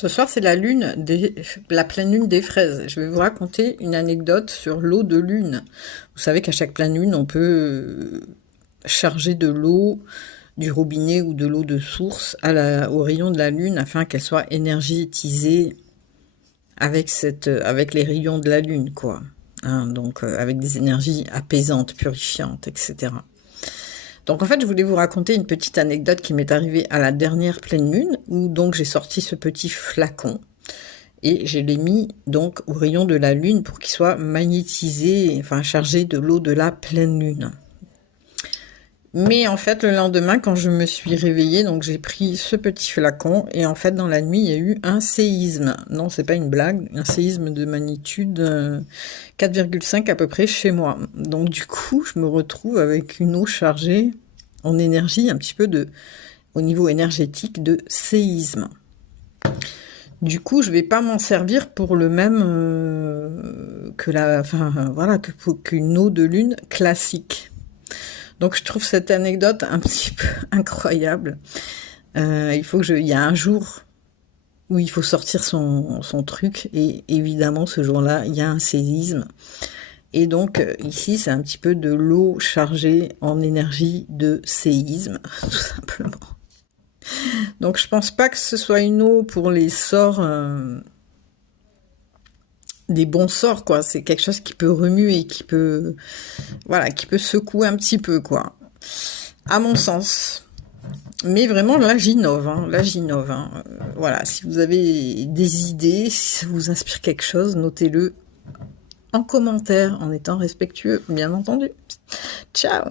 Ce soir, c'est la pleine lune des fraises. Je vais vous raconter une anecdote sur l'eau de lune. Vous savez qu'à chaque pleine lune, on peut charger de l'eau du robinet ou de l'eau de source au rayon de la lune afin qu'elle soit énergétisée avec les rayons de la lune, quoi. Hein, donc, avec des énergies apaisantes, purifiantes, etc. Donc en fait, je voulais vous raconter une petite anecdote qui m'est arrivée à la dernière pleine lune, où donc j'ai sorti ce petit flacon et je l'ai mis donc au rayon de la lune pour qu'il soit magnétisé, enfin chargé de l'eau de la pleine lune. Mais en fait, le lendemain, quand je me suis réveillée, donc j'ai pris ce petit flacon et en fait, dans la nuit, il y a eu un séisme. Non, c'est pas une blague, un séisme de magnitude 4,5 à peu près chez moi. Donc du coup, je me retrouve avec une eau chargée en énergie, un petit peu au niveau énergétique de séisme. Du coup, je vais pas m'en servir pour le même qu'une eau de lune classique. Donc je trouve cette anecdote un petit peu incroyable. Il y a un jour où il faut sortir son truc et évidemment ce jour-là, il y a un séisme. Et donc ici, c'est un petit peu de l'eau chargée en énergie de séisme, tout simplement. Donc je pense pas que ce soit une eau pour les sorts, des bons sorts, quoi. C'est quelque chose qui peut remuer, qui peut secouer un petit peu, quoi. À mon sens. Mais vraiment, là, j'innove, hein. Voilà, si vous avez des idées, si ça vous inspire quelque chose, notez-le en commentaire, en étant respectueux, bien entendu. Ciao!